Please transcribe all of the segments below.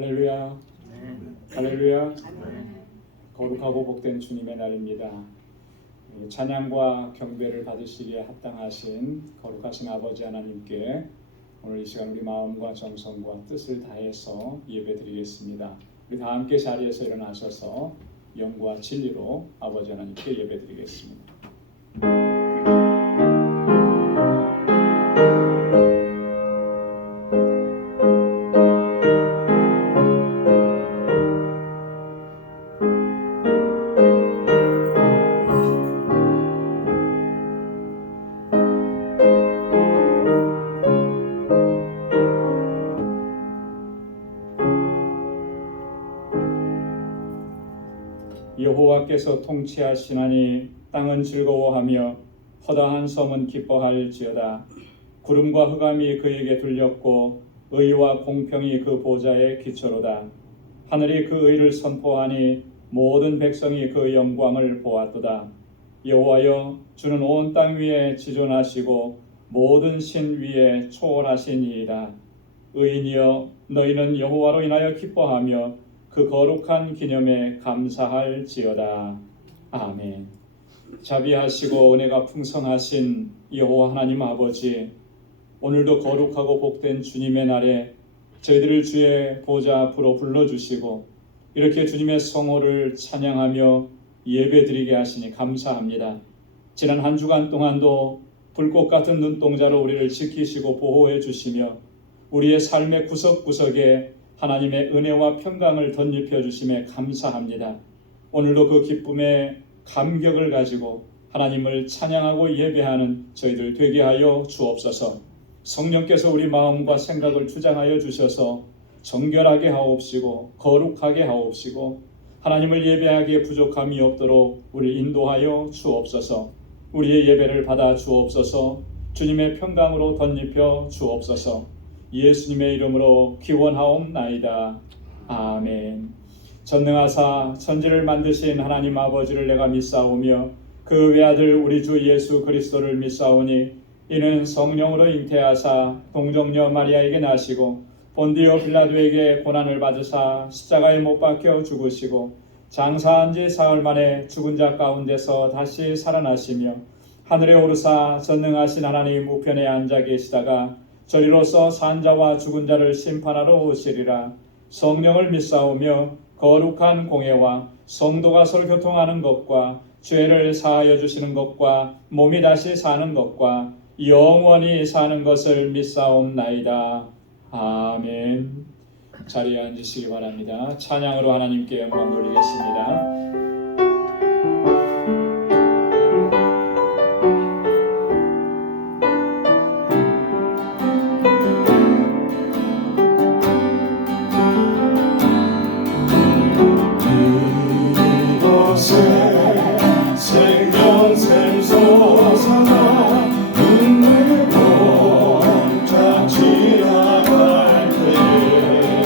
할렐루야. 할렐루야. 거룩하고 복된 주님의 날입니다. 찬양과 경배를 받으시기에 합당하신 거룩하신 아버지 하나님께 오늘 이 시간 우리 마음과 정성과 뜻을 다해서 예배드리겠습니다. 우리 다 함께 자리에서 일어나셔서 영과 진리로 아버지 하나님께 예배드리겠습니다. 여호와께서 통치하시나니 땅은 즐거워하며 허다한 섬은 기뻐할지어다. 구름과 흑암이 그에게 둘렸고 의와 공평이 그 보좌의 기초로다. 하늘이 그 의를 선포하니 모든 백성이 그 영광을 보았도다. 여호와여, 주는 온 땅 위에 지존하시고 모든 신 위에 초월하시니이다. 의인이여, 너희는 여호와로 인하여 기뻐하며 그 거룩한 기념에 감사할지어다. 아멘. 자비하시고 은혜가 풍성하신 여호와 하나님 아버지, 오늘도 거룩하고 복된 주님의 날에 저희들을 주의 보좌 앞으로 불러주시고 이렇게 주님의 성호를 찬양하며 예배드리게 하시니 감사합니다. 지난 한 주간 동안도 불꽃 같은 눈동자로 우리를 지키시고 보호해 주시며 우리의 삶의 구석구석에 하나님의 은혜와 평강을 덧입혀 주심에 감사합니다. 오늘도 그 기쁨의 감격을 가지고 하나님을 찬양하고 예배하는 저희들 되게 하여 주옵소서. 성령께서 우리 마음과 생각을 주장하여 주셔서 정결하게 하옵시고 거룩하게 하옵시고 하나님을 예배하기에 부족함이 없도록 우리 인도하여 주옵소서. 우리의 예배를 받아 주옵소서. 주님의 평강으로 덧입혀 주옵소서. 예수님의 이름으로 기원하옵나이다. 아멘. 전능하사 천지를 만드신 하나님 아버지를 내가 믿사오며 그 외아들 우리 주 예수 그리스도를 믿사오니 이는 성령으로 잉태하사 동정녀 마리아에게 나시고 본디오 빌라도에게 고난을 받으사 십자가에 못 박혀 죽으시고 장사한 지 사흘 만에 죽은 자 가운데서 다시 살아나시며 하늘에 오르사 전능하신 하나님 우편에 앉아 계시다가 저리로서 산자와 죽은 자를 심판하러 오시리라. 성령을 믿사오며 거룩한 공예와 성도가 서로 교통하는 것과 죄를 사하여 주시는 것과 몸이 다시 사는 것과 영원히 사는 것을 믿사옵나이다. 아멘. 자리에 앉으시기 바랍니다. 찬양으로 하나님께 영광 돌리겠습니다. 생명샘 솟아나 눈물 봉착 지나갈 때에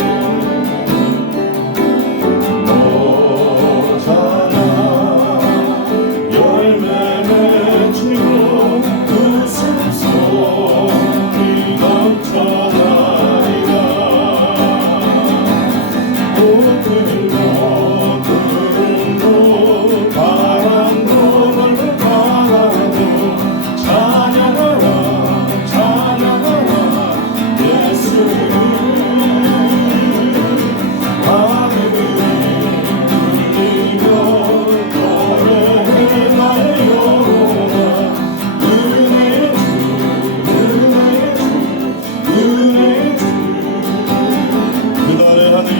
모자라 열매 맺히고 웃음소리 넘쳐나리라. 꽃들도 구름도 바람도 바라도 찬양하라 찬양하라 예수를 하늘을 울리며 노래해 나의 영혼아. 은혜의 주 은혜의 주 은혜의 주 그날의 하늘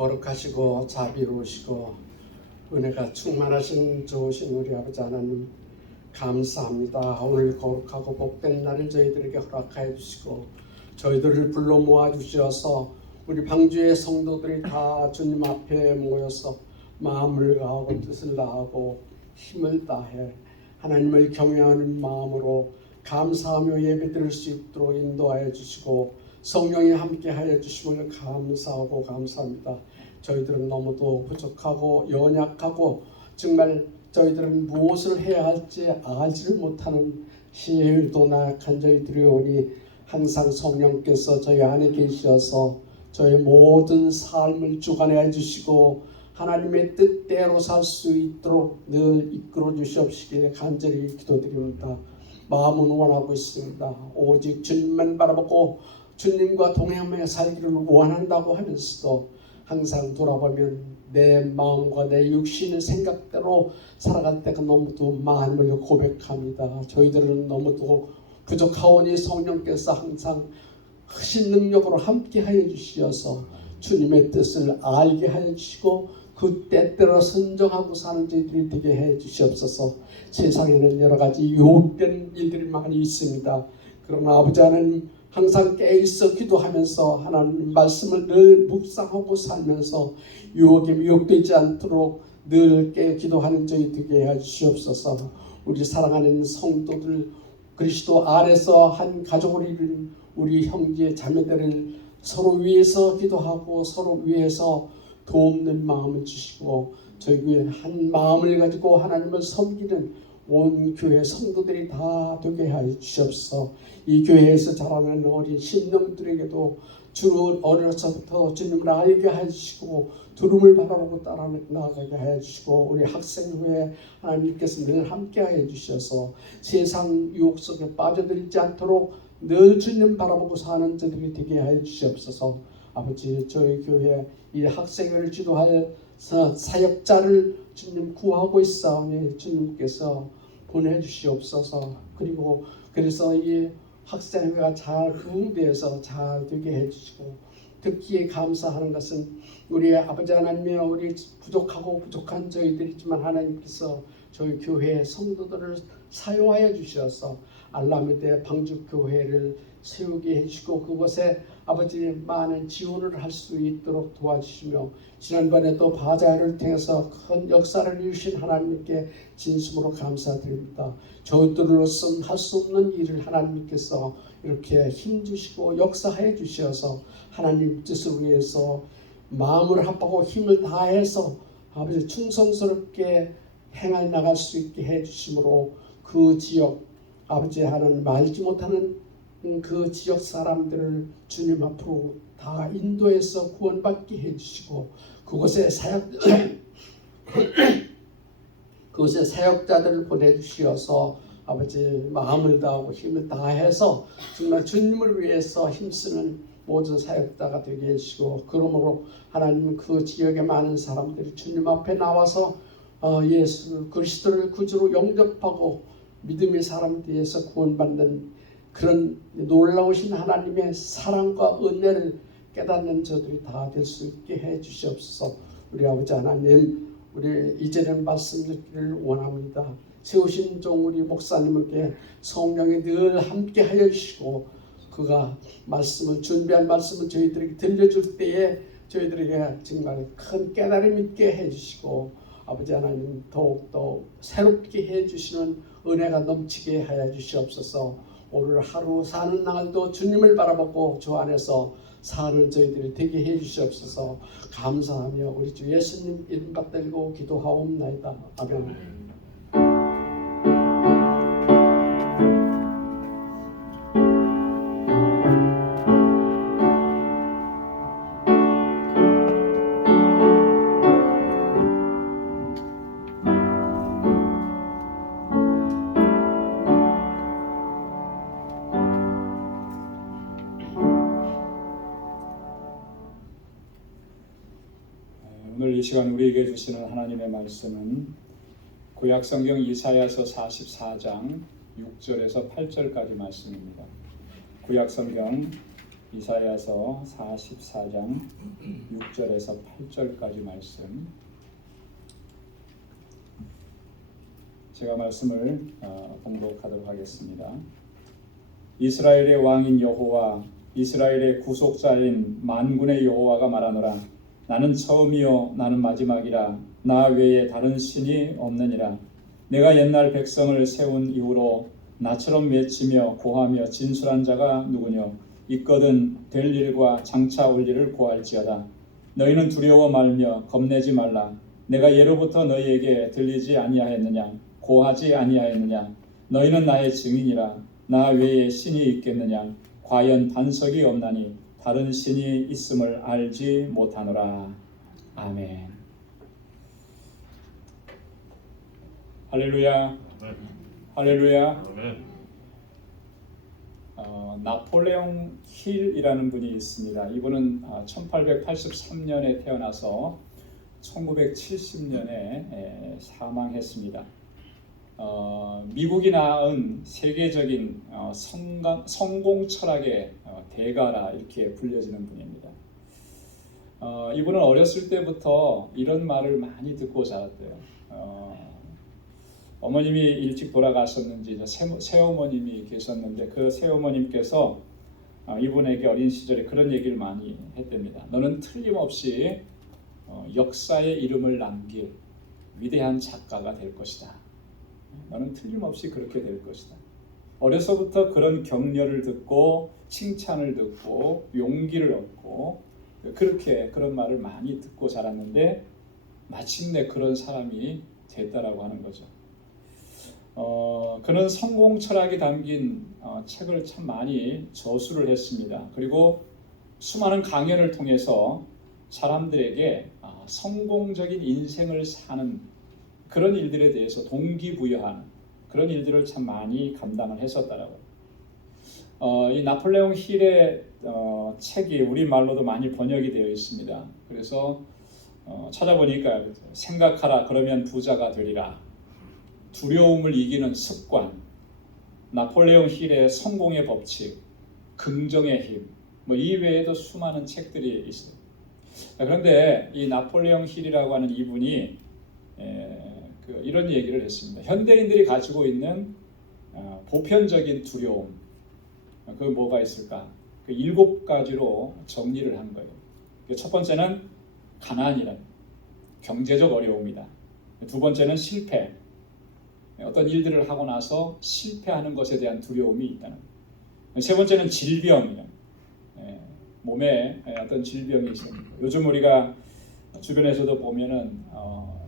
거룩하시고 자비로우시고 은혜가 충만하신 좋으신 우리 아버지 하나님 감사합니다. 오늘 거룩하고 복된 날을 저희들에게 허락하여 주시고 저희들을 불러 모아 주셔서 우리 방주의 성도들이 다 주님 앞에 모여서 마음을 다하고 뜻을 다하고 힘을 다해 하나님을 경외하는 마음으로 감사하며 예배드릴 수 있도록 인도하여 주시고 성령이 함께하여 주심을 감사하고 감사합니다. 저희들은 너무도 부족하고 연약하고 정말 저희들은 무엇을 해야 할지 알지를 못하는 시일도 나약한 저희들이오니 항상 성령께서 저희 안에 계셔서 저희 모든 삶을 주관해 주시고 하나님의 뜻대로 살 수 있도록 늘 이끌어 주시옵시길 간절히 기도드립니다. 마음은 원하고 있습니다. 오직 주님만 바라보고 주님과 동행하며 살기를 원한다고 하면서도 항상 돌아보면 내 마음과 내 육신의 생각대로 살아갈 때가 너무도 많음을 고백합니다. 저희들은 너무도 부족하오니 성령께서 항상 크신 능력으로 함께하여 주시어서 주님의 뜻을 알게 하여 주시고 그 때때로 선정하고 사는 저희들이 되게 해 주시옵소서. 세상에는 여러 가지 유혹된 일들이 많이 있습니다. 그러나 아버지 하나님 항상 깨어있어 기도하면서 하나님 말씀을 늘 묵상하고 살면서 유혹에 미혹되지 않도록 늘 깨어 기도하는 저희 되게 해 주시옵소서. 우리 사랑하는 성도들 그리스도 안에서 한 가족을 이룬 우리 형제 자매들을 서로 위해서 기도하고 서로 위해서 돕는 마음을 주시고 저희 교회 한 마음을 가지고 하나님을 섬기는 온 교회 성도들이 다 되게 하여 주시옵소서. 이 교회에서 자라는 어린 신령들에게도 주를 어려서부터 주님을 알게 하여 주시고 두름을 바라보고 따라 나아가게 하여 주시고 우리 학생회에 하나님께서 늘 함께 하여 주셔서 세상 유혹 속에 빠져들지 않도록 늘 주님 바라보고 사는 자들이 되게 하여 주시옵소서. 아버지 저희 교회 이 학생회를 지도할 사역자를 주님 구하고 있사오니 주님께서 보내주시옵소서. 그리고 그래서 이 학생회가 잘 부흥되어서 잘 되게 해주시고 듣기에 감사하는 것은 우리 아버지 하나님이여 우리 부족한 저희들이지만 하나님께서 저희 교회 성도들을 사용하여 주셔서 알라미대 방주교회를 세우게 해주시고 그곳에 아버지 많은 지원을 할 수 있도록 도와주시며 지난번에 또 바자회를 통해서 큰 역사를 이루신 하나님께 진심으로 감사드립니다. 저희들로서는 할 수 없는 일을 하나님께서 이렇게 힘주시고 역사해 주셔서 하나님 뜻을 위해서 마음을 합하고 힘을 다해서 아버지 충성스럽게 행해 나갈 수 있게 해주심으로 그 지역 아버지 하나님 알지 못하는 그 지역 사람들을 주님 앞으로 다 인도해서 구원받게 해주시고 그곳에 사역자들을 보내주시어서 아버지 마음을 다하고 힘을 다해서 정말 주님을 위해서 힘쓰는 모든 사역자가 되게 해주시고 그러므로 하나님 그 지역의 많은 사람들이 주님 앞에 나와서 예수 그리스도를 구주로 영접하고 믿음의 사람들에서 구원받는 그런 놀라우신 하나님의 사랑과 은혜를 깨닫는 저들이 다 될 수 있게 해 주시옵소서. 우리 아버지 하나님 우리 이제는 말씀 듣기를 원합니다. 세우신 종 우리 목사님에게 성령이 늘 함께 하여 주시고 그가 말씀을 준비한 말씀을 저희들에게 들려줄 때에 저희들에게 정말 큰 깨달음 있게 해주시고 아버지 하나님 더욱더 새롭게 해주시는 은혜가 넘치게 하여 주시옵소서. 오늘 하루 사는 날도 주님을 바라보고 주 안에서 사는 저희들이 되게 해주시옵소서. 감사하며 우리 주 예수님 이름 받들고 기도하옵나이다. 아멘. 오늘 이 시간 우리에게 주시는 하나님의 말씀은 구약성경 이사야서 44장 6절에서 8절까지 말씀입니다. 구약성경 이사야서 44장 6절에서 8절까지 말씀, 제가 말씀을 봉독하도록 하겠습니다. 이스라엘의 왕인 여호와, 이스라엘의 구속자인 만군의 여호와가 말하노라. 나는 처음이요 나는 마지막이라. 나 외에 다른 신이 없느니라. 내가 옛날 백성을 세운 이후로 나처럼 외치며 고하며 진술한 자가 누구뇨? 있거든 될 일과 장차 올 일을 고할지어다. 너희는 두려워 말며 겁내지 말라. 내가 예로부터 너희에게 들리지 아니하였느냐? 고하지 아니하였느냐? 너희는 나의 증인이라. 나 외에 신이 있겠느냐? 과연 반석이 없나니 다른 신이 있음을 알지 못하노라. 아멘. 할렐루야. 할렐루야. 나폴레옹 힐이라는 분이 있습니다. 이분은 1883년에 태어나서 1970년에 사망했습니다. 미국이 낳은 세계적인 성공 철학의 대가라 이렇게 불려지는 분입니다. 이분은 어렸을 때부터 이런 말을 많이 듣고 자랐대요. 어머님이 일찍 돌아가셨는지 새어머님이 계셨는데 그 새어머님께서 이분에게 어린 시절에 그런 얘기를 많이 했답니다. 너는 틀림없이 역사의 이름을 남길 위대한 작가가 될 것이다. 너는 틀림없이 그렇게 될 것이다. 어려서부터 그런 격려를 듣고 칭찬을 듣고 용기를 얻고 그렇게 그런 말을 많이 듣고 자랐는데 마침내 그런 사람이 됐다라고 하는 거죠. 그는 성공 철학이 담긴 책을 참 많이 저술을 했습니다. 그리고 수많은 강연을 통해서 사람들에게 성공적인 인생을 사는 그런 일들에 대해서 동기부여하는 그런 일들을 참 많이 감당을 했었다라고. 이 나폴레옹 힐의 책이 우리말로도 많이 번역이 되어 있습니다. 그래서 찾아보니까 생각하라 그러면 부자가 되리라, 두려움을 이기는 습관, 나폴레옹 힐의 성공의 법칙, 긍정의 힘, 이 외에도 수많은 책들이 있어요. 그런데 이 나폴레옹 힐이라고 하는 이분이 이런 얘기를 했습니다. 현대인들이 가지고 있는 보편적인 두려움, 그 뭐가 있을까? 그 7가지로 정리를 한 거예요. 첫 번째는 가난이란 경제적 어려움이다. 두 번째는 실패, 어떤 일들을 하고 나서 실패하는 것에 대한 두려움이 있다는 거예요. 세 번째는 질병이란, 몸에 어떤 질병이 있습니다. 요즘 우리가 주변에서도 보면은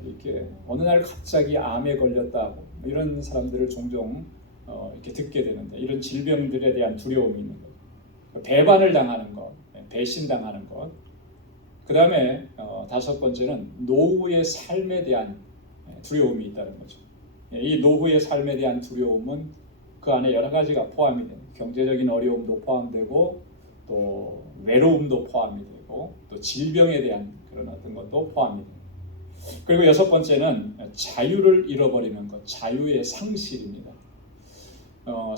이렇게 어느 날 갑자기 암에 걸렸다고 이런 사람들을 종종 이렇게 듣게 되는데, 이런 질병들에 대한 두려움이 있는 거예요. 배반을 당하는 것, 배신당하는 것. 그 다음에 다섯 번째는 노후의 삶에 대한 두려움이 있다는 거죠. 이 노후의 삶에 대한 두려움은 그 안에 여러 가지가 포함이 됩니다. 경제적인 어려움도 포함되고 또 외로움도 포함이 되고 또 질병에 대한 그런 어떤 것도 포함이 됩니다. 그리고 여섯 번째는 자유를 잃어버리는 것, 자유의 상실입니다.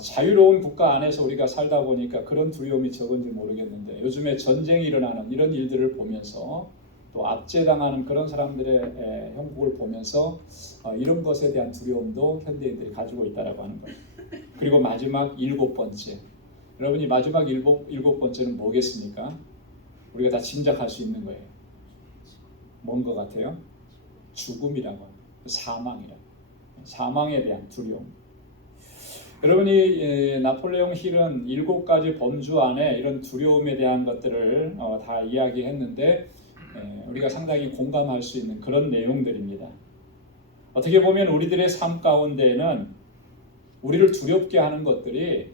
자유로운 국가 안에서 우리가 살다 보니까 그런 두려움이 적은지 모르겠는데, 요즘에 전쟁이 일어나는 이런 일들을 보면서 또 압제당하는 그런 사람들의 형국을 보면서 이런 것에 대한 두려움도 현대인들이 가지고 있다라고 하는 거예요. 그리고 마지막 7번째, 여러분이 마지막 일곱 번째는 뭐겠습니까? 우리가 다 짐작할 수 있는 거예요. 뭔 것 같아요? 죽음이라고 합니다. 사망이라고. 사망에 대한 두려움. 여러분이 나폴레옹 힐은 7가지 범주 안에 이런 두려움에 대한 것들을 다 이야기했는데 우리가 상당히 공감할 수 있는 그런 내용들입니다. 어떻게 보면 우리들의 삶 가운데에는 우리를 두렵게 하는 것들이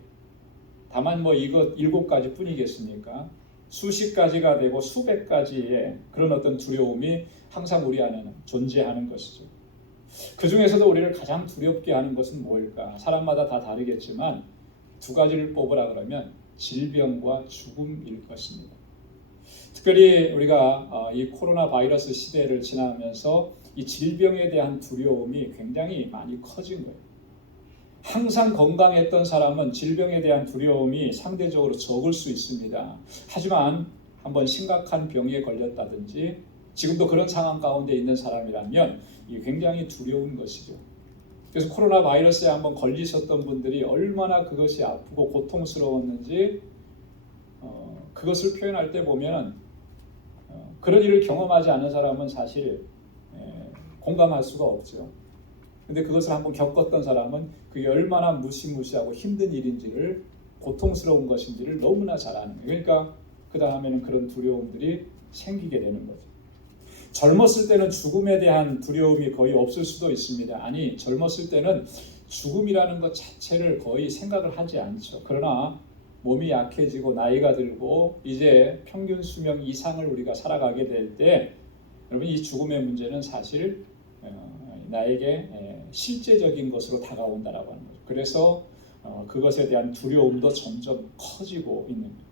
다만 이것 7가지 뿐이겠습니까? 수십 가지가 되고 수백 가지의 그런 어떤 두려움이 항상 우리 안에는 존재하는 것이죠. 그 중에서도 우리를 가장 두렵게 하는 것은 뭘까? 사람마다 다 다르겠지만 2가지를 뽑으라 그러면 질병과 죽음일 것입니다. 특별히 우리가 이 코로나 바이러스 시대를 지나면서 이 질병에 대한 두려움이 굉장히 많이 커진 거예요. 항상 건강했던 사람은 질병에 대한 두려움이 상대적으로 적을 수 있습니다. 하지만 한번 심각한 병에 걸렸다든지 지금도 그런 상황 가운데 있는 사람이라면 이게 굉장히 두려운 것이죠. 그래서 코로나 바이러스에 한번 걸리셨던 분들이 얼마나 그것이 아프고 고통스러웠는지 그것을 표현할 때 보면 그런 일을 경험하지 않은 사람은 사실 공감할 수가 없죠. 근데 그것을 한번 겪었던 사람은 그게 얼마나 무시무시하고 힘든 일인지를, 고통스러운 것인지를 너무나 잘 아는 거예요. 그러니까 그 다음에는 그런 두려움들이 생기게 되는 거죠. 젊었을 때는 죽음에 대한 두려움이 거의 없을 수도 있습니다. 아니, 젊었을 때는 죽음이라는 것 자체를 거의 생각을 하지 않죠. 그러나 몸이 약해지고 나이가 들고 이제 평균 수명 이상을 우리가 살아가게 될 때 여러분, 이 죽음의 문제는 사실 나에게 실제적인 것으로 다가온다라고 하는 거죠. 그래서 그것에 대한 두려움도 점점 커지고 있는 거예요.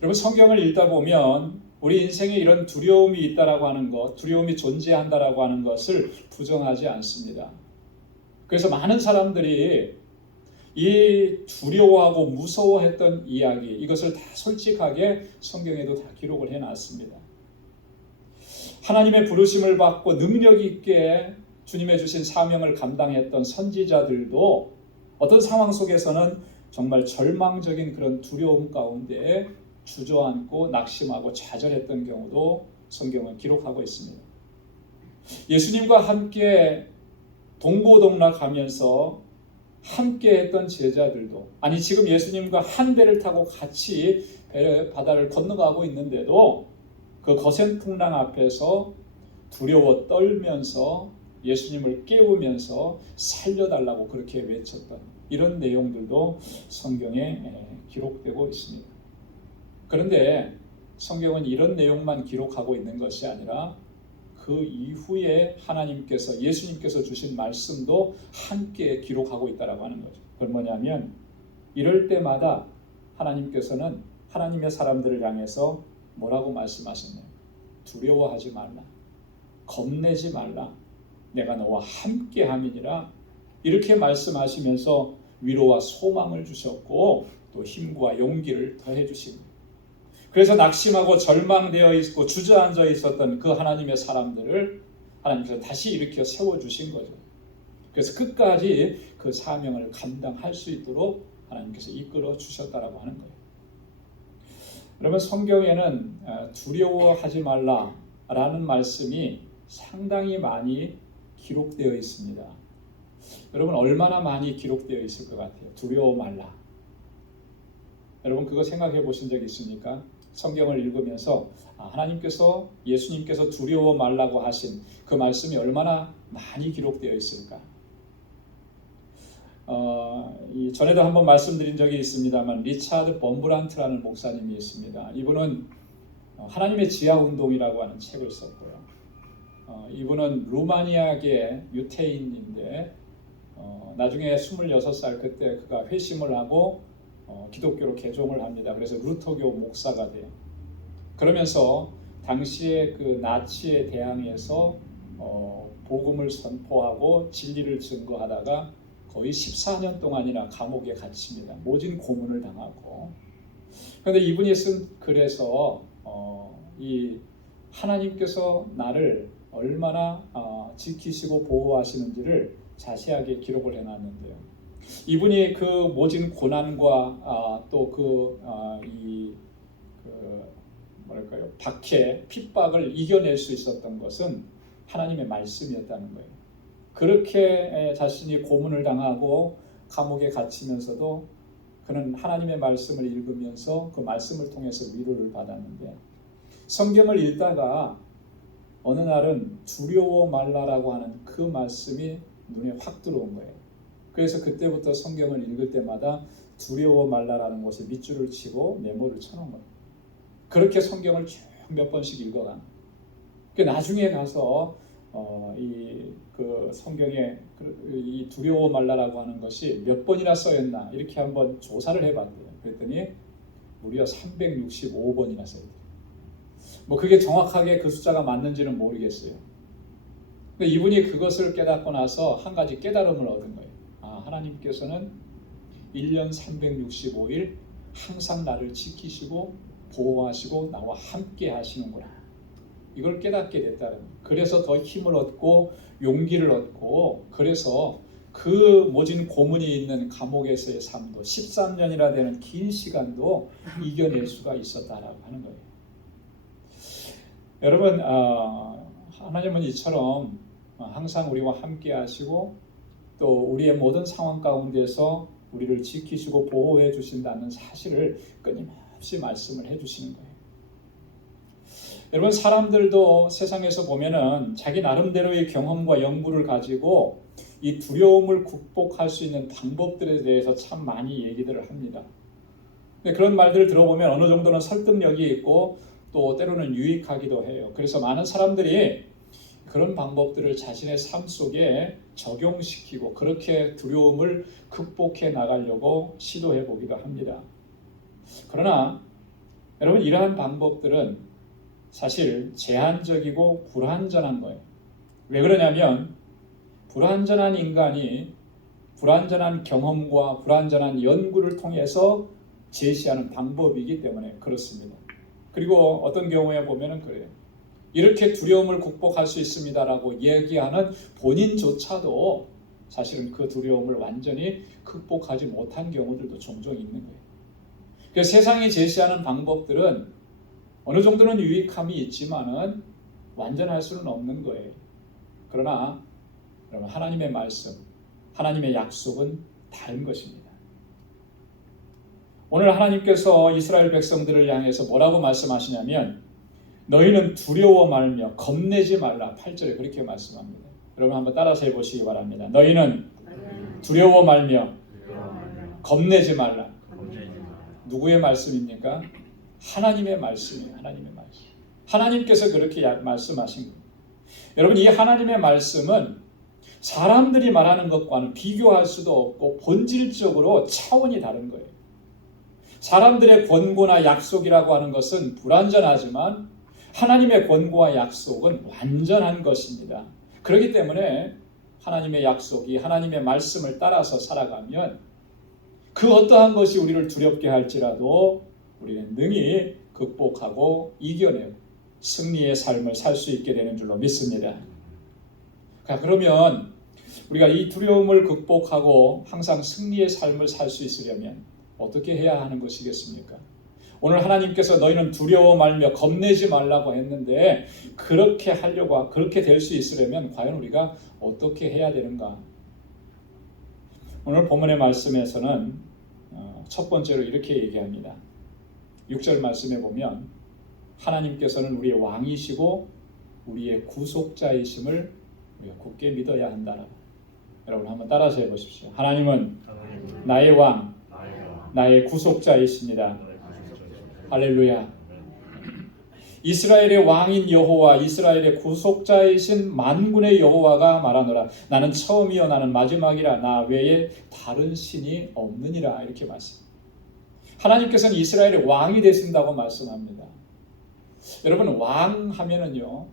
여러분, 성경을 읽다 보면 우리 인생에 이런 두려움이 있다라고 하는 것, 두려움이 존재한다라고 하는 것을 부정하지 않습니다. 그래서 많은 사람들이 이 두려워하고 무서워했던 이야기, 이것을 다 솔직하게 성경에도 다 기록을 해놨습니다. 하나님의 부르심을 받고 능력 있게 주님의 주신 사명을 감당했던 선지자들도 어떤 상황 속에서는 정말 절망적인 그런 두려움 가운데 주저앉고 낙심하고 좌절했던 경우도 성경은 기록하고 있습니다. 예수님과 함께 동고동락하면서 함께 했던 제자들도, 아니 지금 예수님과 한 배를 타고 같이 바다를 건너가고 있는데도 그 거센 풍랑 앞에서 두려워 떨면서 예수님을 깨우면서 살려달라고 그렇게 외쳤던 이런 내용들도 성경에 기록되고 있습니다. 그런데 성경은 이런 내용만 기록하고 있는 것이 아니라 그 이후에 하나님께서, 예수님께서 주신 말씀도 함께 기록하고 있다고 하는 거죠. 그건 뭐냐면 이럴 때마다 하나님께서는 하나님의 사람들을 향해서 뭐라고 말씀하셨나요? 두려워하지 말라, 겁내지 말라, 내가 너와 함께 함이니라, 이렇게 말씀하시면서 위로와 소망을 주셨고 또 힘과 용기를 더해 주십니다. 그래서 낙심하고 절망되어 있고 주저앉아 있었던 그 하나님의 사람들을 하나님께서 다시 일으켜 세워주신 거죠. 그래서 끝까지 그 사명을 감당할 수 있도록 하나님께서 이끌어 주셨다라고 하는 거예요. 그러면 성경에는 두려워하지 말라라는 말씀이 상당히 많이 기록되어 있습니다. 여러분, 얼마나 많이 기록되어 있을 것 같아요? 두려워 말라. 여러분, 그거 생각해 보신 적 있습니까? 성경을 읽으면서 하나님께서, 예수님께서 두려워 말라고 하신 그 말씀이 얼마나 많이 기록되어 있을까? 전에도 한번 말씀드린 적이 있습니다만 리차드 범브란트라는 목사님이 있습니다. 이분은 하나님의 지하운동이라고 하는 책을 썼고요. 이분은 루마니아계 유태인인데 나중에 26살 그때 그가 회심을 하고 기독교로 개종을 합니다. 그래서 루터교 목사가 돼요. 그러면서 당시에 그 나치에 대항해서 복음을 선포하고 진리를 증거하다가 거의 14년 동안이나 감옥에 갇힙니다. 모진 고문을 당하고. 그런데 이분이 쓴 글에서 이 하나님께서 나를 얼마나 지키시고 보호하시는지를 자세하게 기록을 해놨는데요. 이분이 그 모진 고난과 또 뭐랄까요, 박해, 핍박을 이겨낼 수 있었던 것은 하나님의 말씀이었다는 거예요. 그렇게 자신이 고문을 당하고 감옥에 갇히면서도 그는 하나님의 말씀을 읽으면서 그 말씀을 통해서 위로를 받았는데, 성경을 읽다가 어느 날은 두려워 말라라고 하는 그 말씀이 눈에 확 들어온 거예요. 그래서 그때부터 성경을 읽을 때마다 두려워 말라라는 것에 밑줄을 치고 메모를 쳐놓은 거예요. 그렇게 성경을 쭉 몇 번씩 읽어간. 나중에 가서 그 성경에 이 두려워 말라라고 하는 것이 몇 번이나 써있나 이렇게 한번 조사를 해봤대요. 그랬더니 무려 365번이나 써있대요. 뭐 그게 정확하게 그 숫자가 맞는지는 모르겠어요. 근데 이분이 그것을 깨닫고 나서 한 가지 깨달음을 얻은 거예요. 하나님께서는 1년 365일 항상 나를 지키시고 보호하시고 나와 함께 하시는구나. 이걸 깨닫게 됐다는 거예요. 그래서 더 힘을 얻고 용기를 얻고, 그래서 그 모진 고문이 있는 감옥에서의 삶도 13년이나 되는 긴 시간도 이겨낼 수가 있었다라고 하는 거예요. 여러분, 하나님은 이처럼 항상 우리와 함께 하시고 또 우리의 모든 상황 가운데서 우리를 지키시고 보호해 주신다는 사실을 끊임없이 말씀을 해 주시는 거예요. 여러분, 사람들도 세상에서 보면은 자기 나름대로의 경험과 연구를 가지고 이 두려움을 극복할 수 있는 방법들에 대해서 참 많이 얘기들을 합니다. 근데 그런 말들을 들어보면 어느 정도는 설득력이 있고 또 때로는 유익하기도 해요. 그래서 많은 사람들이 그런 방법들을 자신의 삶 속에 적용시키고 그렇게 두려움을 극복해 나가려고 시도해 보기도 합니다. 그러나 여러분, 이러한 방법들은 사실 제한적이고 불완전한 거예요. 왜 그러냐면 불완전한 인간이 불완전한 경험과 불완전한 연구를 통해서 제시하는 방법이기 때문에 그렇습니다. 그리고 어떤 경우에 보면은 그래요. 이렇게 두려움을 극복할 수 있습니다라고 얘기하는 본인조차도 사실은 그 두려움을 완전히 극복하지 못한 경우들도 종종 있는 거예요. 그래서 세상이 제시하는 방법들은 어느 정도는 유익함이 있지만은 완전할 수는 없는 거예요. 그러나 여러분, 하나님의 말씀, 하나님의 약속은 다른 것입니다. 오늘 하나님께서 이스라엘 백성들을 향해서 뭐라고 말씀하시냐면 너희는 두려워 말며 겁내지 말라. 8절에 그렇게 말씀합니다. 여러분 한번 따라서 해보시기 바랍니다. 너희는 두려워 말며 겁내지 말라. 누구의 말씀입니까? 하나님의 말씀이에요. 하나님의 말씀. 하나님께서 그렇게 말씀하신 거예요. 여러분, 이 하나님의 말씀은 사람들이 말하는 것과는 비교할 수도 없고 본질적으로 차원이 다른 거예요. 사람들의 권고나 약속이라고 하는 것은 불완전하지만 하나님의 권고와 약속은 완전한 것입니다. 그렇기 때문에 하나님의 약속이 하나님의 말씀을 따라서 살아가면 그 어떠한 것이 우리를 두렵게 할지라도 우리는 능히 극복하고 이겨내고 승리의 삶을 살 수 있게 되는 줄로 믿습니다. 그러면 우리가 이 두려움을 극복하고 항상 승리의 삶을 살 수 있으려면 어떻게 해야 하는 것이겠습니까? 오늘 하나님께서 너희는 두려워 말며 겁내지 말라고 했는데 그렇게 하려고, 그렇게 될 수 있으려면 과연 우리가 어떻게 해야 되는가? 오늘 본문의 말씀에서는 첫 번째로 이렇게 얘기합니다. 6절 말씀에 보면 하나님께서는 우리의 왕이시고 우리의 구속자이심을 우리가 굳게 믿어야 한다. 여러분 한번 따라서 해보십시오. 하나님은 나의 왕, 나의 구속자이십니다. 할렐루야. 이스라엘의 왕인 여호와, 이스라엘의 구속자이신 만군의 여호와가 말하노라. 나는 처음이요 나는 마지막이라. 나 외에 다른 신이 없느니라. 이렇게 말씀. 하나님께서는 이스라엘의 왕이 되신다고 말씀합니다. 여러분, 왕 하면은요,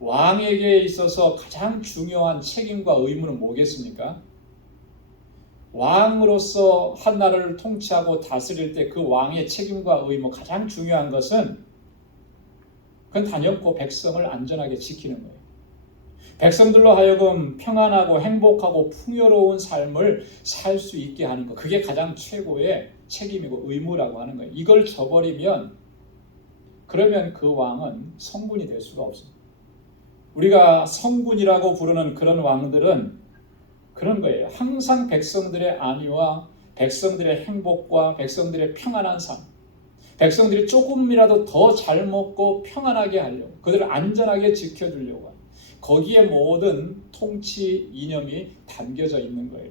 왕에게 있어서 가장 중요한 책임과 의무는 뭐겠습니까? 왕으로서 한 나라를 통치하고 다스릴 때 그 왕의 책임과 의무, 가장 중요한 것은 그건 단연코 백성을 안전하게 지키는 거예요. 백성들로 하여금 평안하고 행복하고 풍요로운 삶을 살 수 있게 하는 것, 그게 가장 최고의 책임이고 의무라고 하는 거예요. 이걸 저버리면 그러면 그 왕은 성군이 될 수가 없습니다. 우리가 성군이라고 부르는 그런 왕들은 그런 거예요. 항상 백성들의 안위와 백성들의 행복과 백성들의 평안한 삶, 백성들이 조금이라도 더 잘 먹고 평안하게 하려고, 그들을 안전하게 지켜주려고 하는, 거기에 모든 통치 이념이 담겨져 있는 거예요.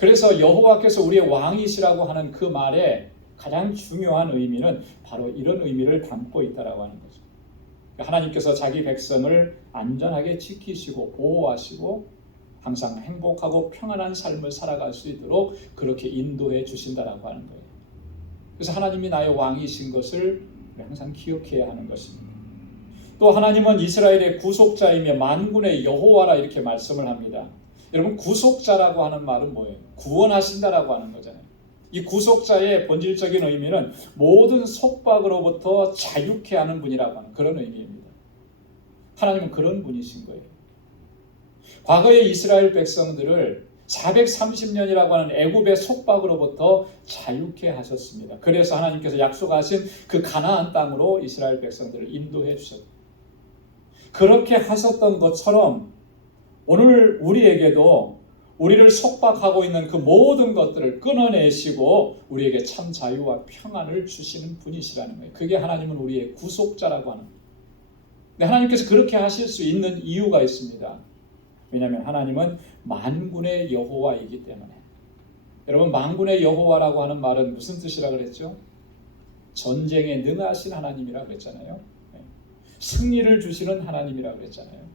그래서 여호와께서 우리의 왕이시라고 하는 그 말에 가장 중요한 의미는 바로 이런 의미를 담고 있다라고 하는 거죠. 하나님께서 자기 백성을 안전하게 지키시고 보호하시고 항상 행복하고 평안한 삶을 살아갈 수 있도록 그렇게 인도해 주신다라고 하는 거예요. 그래서 하나님이 나의 왕이신 것을 항상 기억해야 하는 것입니다. 또 하나님은 이스라엘의 구속자이며 만군의 여호와라 이렇게 말씀을 합니다. 여러분, 구속자라고 하는 말은 뭐예요? 구원하신다라고 하는 거잖아요. 이 구속자의 본질적인 의미는 모든 속박으로부터 자유케 하는 분이라고 하는 그런 의미입니다. 하나님은 그런 분이신 거예요. 과거의 이스라엘 백성들을 430년이라고 하는 애굽의 속박으로부터 자유케 하셨습니다. 그래서 하나님께서 약속하신 그 가나안 땅으로 이스라엘 백성들을 인도해 주셨다. 그렇게 하셨던 것처럼 오늘 우리에게도 우리를 속박하고 있는 그 모든 것들을 끊어내시고 우리에게 참 자유와 평안을 주시는 분이시라는 거예요. 그게 하나님은 우리의 구속자라고 하는 거예요. 근데 하나님께서 그렇게 하실 수 있는 이유가 있습니다. 왜냐하면 하나님은 만군의 여호와이기 때문에. 여러분, 만군의 여호와라고 하는 말은 무슨 뜻이라 그랬죠? 전쟁에 능하신 하나님이라 그랬잖아요. 승리를 주시는 하나님이라 그랬잖아요.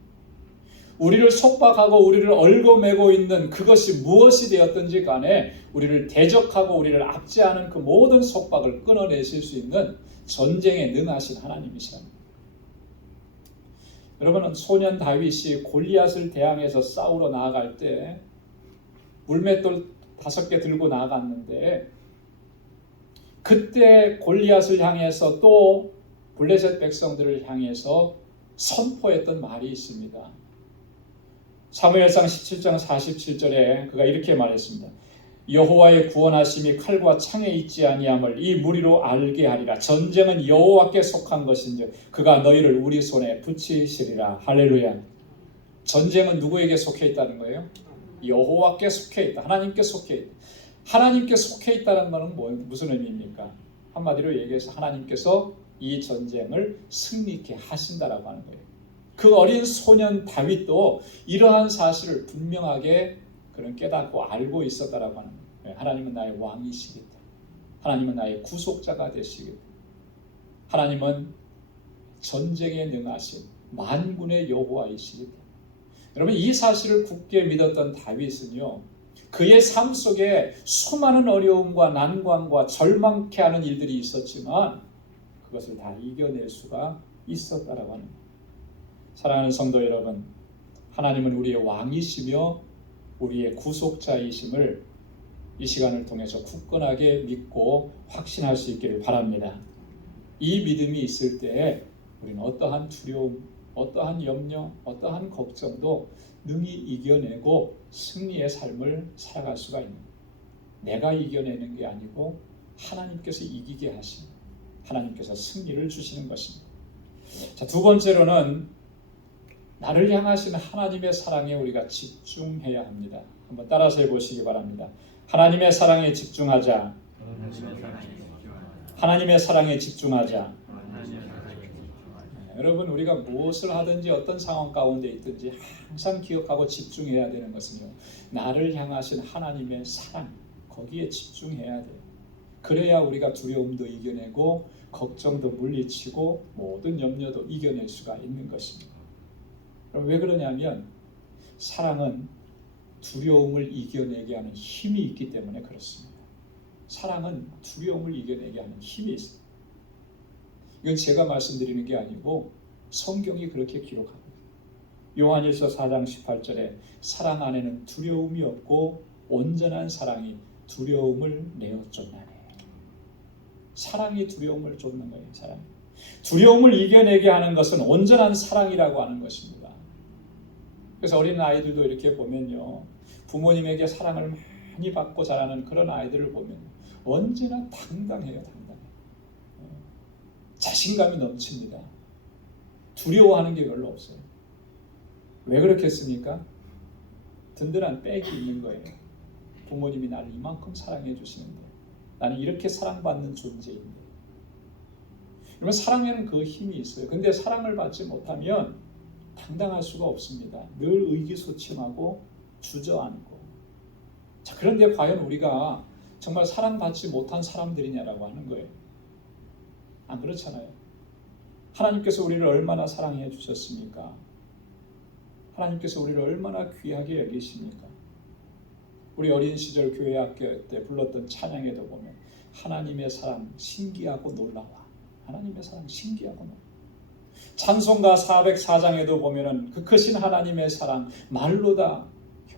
우리를 속박하고 우리를 얽어매고 있는 그것이 무엇이 되었든지 간에 우리를 대적하고 우리를 압제하는 그 모든 속박을 끊어내실 수 있는 전쟁에 능하신 하나님이시랍니다. 여러분은 소년 다윗이 골리앗을 대항해서 싸우러 나아갈 때 물맷돌 5개 들고 나아갔는데 그때 골리앗을 향해서 또 블레셋 백성들을 향해서 선포했던 말이 있습니다. 사무엘상 17장 47절에 그가 이렇게 말했습니다. 여호와의 구원하심이 칼과 창에 있지 아니함을 이 무리로 알게 하리라. 전쟁은 여호와께 속한 것인즉 그가 너희를 우리 손에 붙이시리라. 할렐루야. 전쟁은 누구에게 속해 있다는 거예요? 여호와께 속해 있다. 하나님께 속해 있다. 하나님께 속해 있다는 것은 무슨 의미입니까? 한마디로 얘기해서 하나님께서 이 전쟁을 승리케 하신다라고 하는 거예요. 그 어린 소년 다윗도 이러한 사실을 분명하게 그런 깨닫고 알고 있었다라고 하는 거예요. 하나님은 나의 왕이시겠다. 하나님은 나의 구속자가 되시겠다. 하나님은 전쟁에 능하신 만군의 여호와이시겠다. 여러분, 이 사실을 굳게 믿었던 다윗은요, 그의 삶 속에 수많은 어려움과 난관과 절망케 하는 일들이 있었지만 그것을 다 이겨낼 수가 있었다라고 하는 거예요. 사랑하는 성도 여러분, 하나님은 우리의 왕이시며 우리의 구속자이심을 이 시간을 통해서 굳건하게 믿고 확신할 수 있기를 바랍니다. 이 믿음이 있을 때 우리는 어떠한 두려움, 어떠한 염려, 어떠한 걱정도 능히 이겨내고 승리의 삶을 살아갈 수가 있는 거예요. 내가 이겨내는 게 아니고 하나님께서 이기게 하시는, 하나님께서 승리를 주시는 것입니다. 자, 두 번째로는 나를 향하신 하나님의 사랑에 우리가 집중해야 합니다. 한번 따라서 해보시기 바랍니다. 하나님의 사랑에 집중하자. 하나님의 사랑에 집중하자. 여러분, 우리가 무엇을 하든지 어떤 상황 가운데 있든지 항상 기억하고 집중해야 되는 것은요, 나를 향하신 하나님의 사랑, 거기에 집중해야 돼요. 그래야 우리가 두려움도 이겨내고 걱정도 물리치고 모든 염려도 이겨낼 수가 있는 것입니다. 왜 그러냐면 사랑은 두려움을 이겨내게 하는 힘이 있기 때문에 그렇습니다. 사랑은 두려움을 이겨내게 하는 힘이 있습니다. 이건 제가 말씀드리는 게 아니고 성경이 그렇게 기록합니다. 요한일서 4장 18절에 사랑 안에는 두려움이 없고 온전한 사랑이 두려움을 내어 쫓나니. 사랑이 두려움을 쫓는 거예요. 사랑. 두려움을 이겨내게 하는 것은 온전한 사랑이라고 하는 것입니다. 그래서 어린 아이들도 이렇게 보면요, 부모님에게 사랑을 많이 받고 자라는 그런 아이들을 보면 언제나 당당해요. 당당해요. 자신감이 넘칩니다. 두려워하는 게 별로 없어요. 왜 그렇겠습니까? 든든한 백이 있는 거예요. 부모님이 나를 이만큼 사랑해 주시는데, 나는 이렇게 사랑받는 존재인데. 그러면 사랑에는 그 힘이 있어요. 근데 사랑을 받지 못하면 당당할 수가 없습니다. 늘 의기소침하고 주저앉고. 자, 그런데 과연 우리가 정말 사랑받지 못한 사람들이냐라고 하는 거예요. 안 그렇잖아요. 하나님께서 우리를 얼마나 사랑해 주셨습니까? 하나님께서 우리를 얼마나 귀하게 여기십니까? 우리 어린 시절 교회 학교 때 불렀던 찬양에도 보면 하나님의 사랑 신기하고 놀라워. 하나님의 사랑 신기하고 놀라워. 찬송가 404장에도 보면은 그 크신 하나님의 사랑 말로 다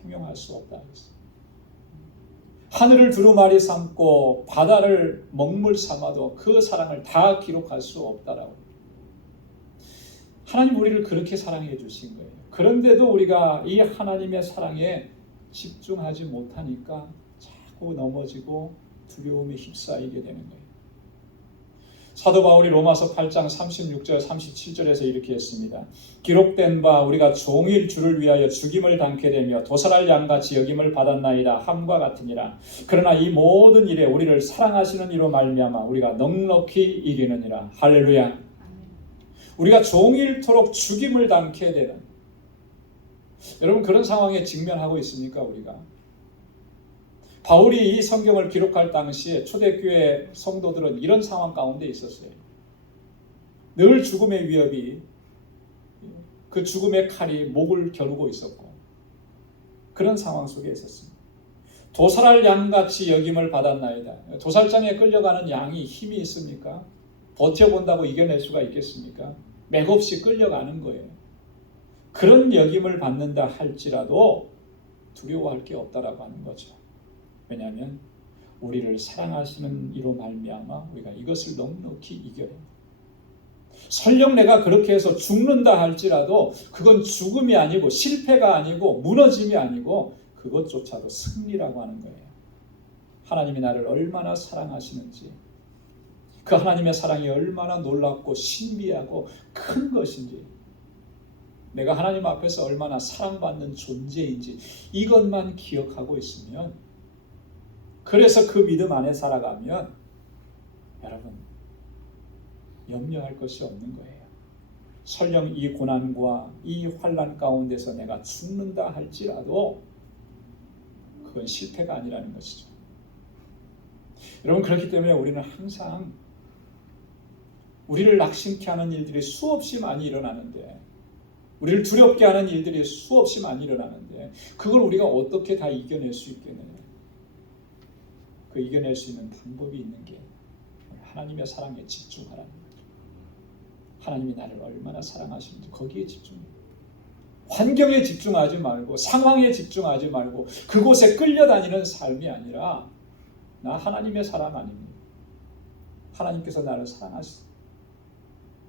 형용할 수 없다 했어요. 하늘을 두루마리 삼고 바다를 먹물 삼아도 그 사랑을 다 기록할 수 없다라고. 하나님 우리를 그렇게 사랑해 주신 거예요. 그런데도 우리가 이 하나님의 사랑에 집중하지 못하니까 자꾸 넘어지고 두려움에 휩싸이게 되는 거예요. 사도 바울이 로마서 8장 36절 37절에서 이렇게 했습니다. 기록된 바 우리가 종일 주를 위하여 죽임을 당케 되며 도살할 양같이 여김을 받았나이다 함과 같으니라. 그러나 이 모든 일에 우리를 사랑하시는 이로 말미암아 우리가 넉넉히 이기느니라. 할렐루야. 우리가 종일토록 죽임을 당케 되는, 여러분 그런 상황에 직면하고 있습니까? 우리가 바울이 이 성경을 기록할 당시에 초대교회 성도들은 이런 상황 가운데 있었어요. 늘 죽음의 위협이, 그 죽음의 칼이 목을 겨누고 있었고 그런 상황 속에 있었습니다. 도살할 양같이 여김을 받았나이다. 도살장에 끌려가는 양이 힘이 있습니까? 버텨본다고 이겨낼 수가 있겠습니까? 맥없이 끌려가는 거예요. 그런 여김을 받는다 할지라도 두려워할 게 없다라고 하는 거죠. 왜냐하면 우리를 사랑하시는 이로 말미암아 우리가 이것을 넉넉히 이겨냅니다. 설령 내가 그렇게 해서 죽는다 할지라도 그건 죽음이 아니고 실패가 아니고 무너짐이 아니고 그것조차도 승리라고 하는 거예요. 하나님이 나를 얼마나 사랑하시는지, 그 하나님의 사랑이 얼마나 놀랍고 신비하고 큰 것인지, 내가 하나님 앞에서 얼마나 사랑받는 존재인지 이것만 기억하고 있으면, 그래서 그 믿음 안에 살아가면 여러분 염려할 것이 없는 거예요. 설령 이 고난과 이 환난 가운데서 내가 죽는다 할지라도 그건 실패가 아니라는 것이죠. 여러분 그렇기 때문에 우리는 항상 우리를 낙심케 하는 일들이 수없이 많이 일어나는데, 우리를 두렵게 하는 일들이 수없이 많이 일어나는데 그걸 우리가 어떻게 다 이겨낼 수 있겠느냐. 그 이겨낼 수 있는 방법이 있는 게 하나님의 사랑에 집중하라는 거죠. 하나님이 나를 얼마나 사랑하시는지 거기에 집중해요. 환경에 집중하지 말고 상황에 집중하지 말고 그곳에 끌려다니는 삶이 아니라 나 하나님의 사랑 아닙니까? 하나님께서 나를 사랑하시고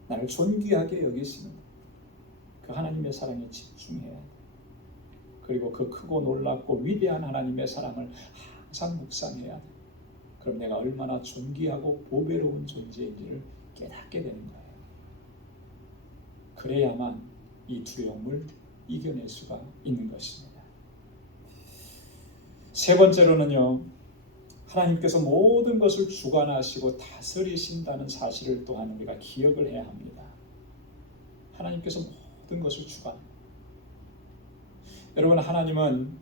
나를 존귀하게 여기시는 그 하나님의 사랑에 집중해야 돼. 그리고 그 크고 놀랍고 위대한 하나님의 사랑을 항상 묵상해야 돼. 그럼 내가 얼마나 존귀하고 보배로운 존재인지를 깨닫게 되는 거예요. 그래야만 이 두려움을 이겨낼 수가 있는 것입니다. 세 번째로는요, 하나님께서 모든 것을 주관하시고 다스리신다는 사실을 또한 우리가 기억을 해야 합니다. 하나님께서 모든 것을 주관합니다. 여러분 하나님은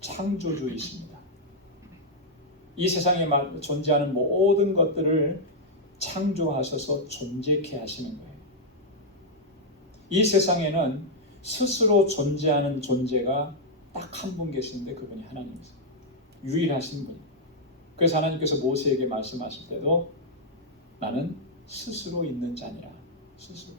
창조주이십니다. 이 세상에 존재하는 모든 것들을 창조하셔서 존재케 하시는 거예요. 이 세상에는 스스로 존재하는 존재가 딱 한 분 계시는데 그분이 하나님이세요. 유일하신 분. 그래서 하나님께서 모세에게 말씀하실 때도 나는 스스로 있는 자니라. 스스로.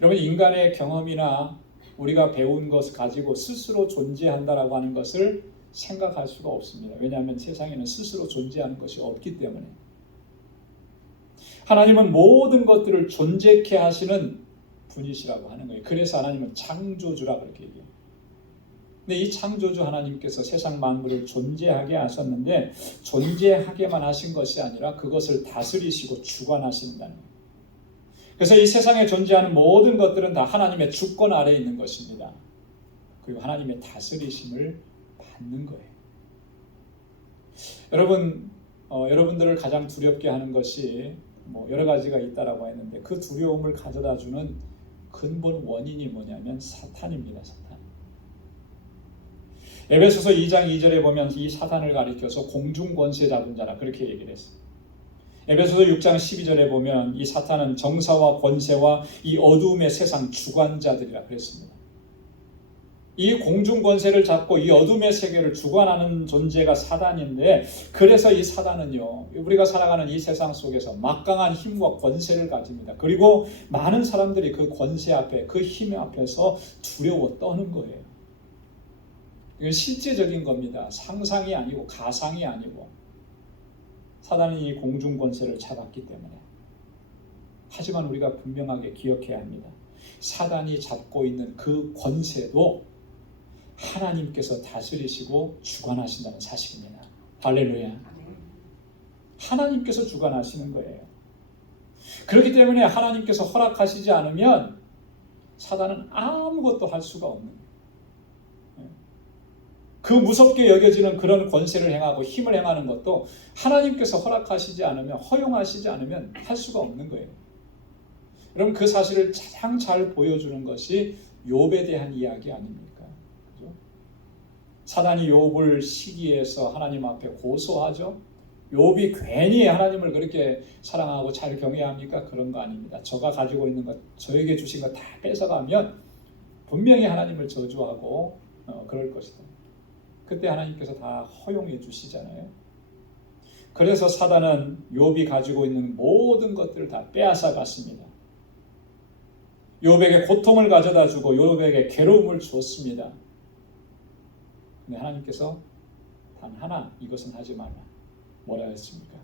여러분 인간의 경험이나 우리가 배운 것을 가지고 스스로 존재한다라고 하는 것을 생각할 수가 없습니다. 왜냐하면 세상에는 스스로 존재하는 것이 없기 때문에. 하나님은 모든 것들을 존재케 하시는 분이시라고 하는 거예요. 그래서 하나님은 창조주라고 그렇게 얘기해요. 근데 이 창조주 하나님께서 세상 만물을 존재하게 하셨는데 존재하게만 하신 것이 아니라 그것을 다스리시고 주관하신다는 거예요. 그래서 이 세상에 존재하는 모든 것들은 다 하나님의 주권 아래에 있는 것입니다. 그리고 하나님의 다스리심을 받는 거예요. 여러분, 여러분들을 가장 두렵게 하는 것이 여러 가지가 있다라고 했는데 그 두려움을 가져다주는 근본 원인이 뭐냐면 사탄입니다. 사탄. 에베소서 2장 2절에 보면 이 사탄을 가리켜서 공중 권세 잡은 자라 그렇게 얘기를 했어요. 에베소서 6장 12절에 보면 이 사탄은 정사와 권세와 이 어두움의 세상 주관자들이라 그랬습니다. 이 공중 권세를 잡고 이 어둠의 세계를 주관하는 존재가 사단인데, 그래서 이 사단은요, 우리가 살아가는 이 세상 속에서 막강한 힘과 권세를 가집니다. 그리고 많은 사람들이 그 권세 앞에, 그 힘 앞에서 두려워 떠는 거예요. 이건 실제적인 겁니다. 상상이 아니고 가상이 아니고. 사단이 이 공중 권세를 잡았기 때문에. 하지만 우리가 분명하게 기억해야 합니다. 사단이 잡고 있는 그 권세도 하나님께서 다스리시고 주관하신다는 사실입니다. 할렐루야. 하나님께서 주관하시는 거예요. 그렇기 때문에 하나님께서 허락하시지 않으면 사단은 아무것도 할 수가 없는 거예요. 그 무섭게 여겨지는 그런 권세를 행하고 힘을 행하는 것도 하나님께서 허락하시지 않으면, 허용하시지 않으면 할 수가 없는 거예요. 여러분, 그 사실을 가장 잘 보여주는 것이 욥에 대한 이야기 아닙니까? 그죠? 사단이 욥을 시기해서 하나님 앞에 고소하죠. 욥이 괜히 하나님을 그렇게 사랑하고 잘 경외합니까? 그런 거 아닙니다. 저가 가지고 있는 것, 저에게 주신 것 다 뺏어가면 분명히 하나님을 저주하고 그럴 것이다. 그때 하나님께서 다 허용해 주시잖아요. 그래서 사단은 욥이 가지고 있는 모든 것들을 다 빼앗아 갔습니다. 욥에게 고통을 가져다 주고 욥에게 괴로움을 주었습니다. 근데 하나님께서 단 하나 이것은 하지 말라. 뭐라 했습니까?